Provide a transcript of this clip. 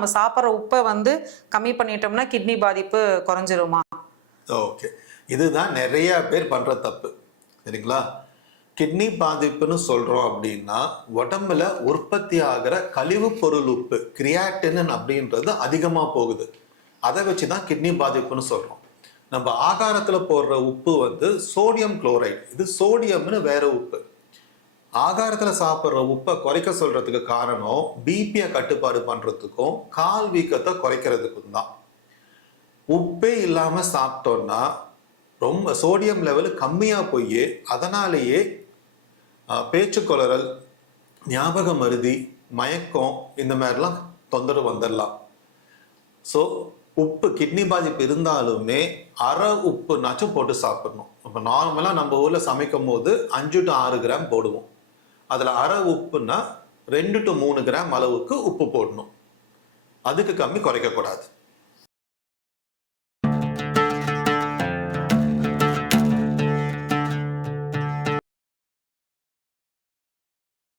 நம்ம சாப்பிட்ற உப்பை வந்து கம்மி பண்ணிட்டோம்னா கிட்னி பாதிப்பு குறைஞ்சிருமா? ஓகே, இதுதான் நிறைய பேர் பண்ற தப்பு. சரிங்களா? கிட்னி பாதிப்புன்னு சொல்றோம் அப்படின்னா உடம்புல உற்பத்தி ஆகிற கழிவு பொருள் உப்பு கிரியாட்டின் அப்படின்றது அதிகமா போகுது. அதை வச்சுதான் கிட்னி பாதிப்புன்னு சொல்றோம். நம்ம ஆகாரத்துல போடுற உப்பு வந்து சோடியம் குளோரைடு, இது சோடியம்னு வேற உப்பு. ஆகாரத்துல சாப்பிட்ற உப்பை குறைக்க சொல்றதுக்கு காரணம் பிபியை கட்டுப்பாடு பண்றதுக்கும் கால் வீக்கத்தை குறைக்கிறதுக்கும் தான். உப்பே இல்லாம சாப்பிட்டோம்னா ரொம்ப சோடியம் லெவல் கம்மியா போய் அதனாலேயே பேச்சுக்குளறல், ஞாபக மருதி, மயக்கம் இந்த மாதிரிலாம் தொந்தரவு வந்துடலாம். ஸோ உப்பு கிட்னி பாதிப்பு இருந்தாலுமே அரை உப்புனாச்சும் போட்டு சாப்பிடணும். இப்போ நார்மலாக நம்ம ஊரில் சமைக்கும் போது 5 to 6 கிராம் போடுவோம். அதில் அரை உப்புன்னா 2 to 3 கிராம் அளவுக்கு உப்பு போடணும். அதுக்கு கம்மி குறைக்கக்கூடாது.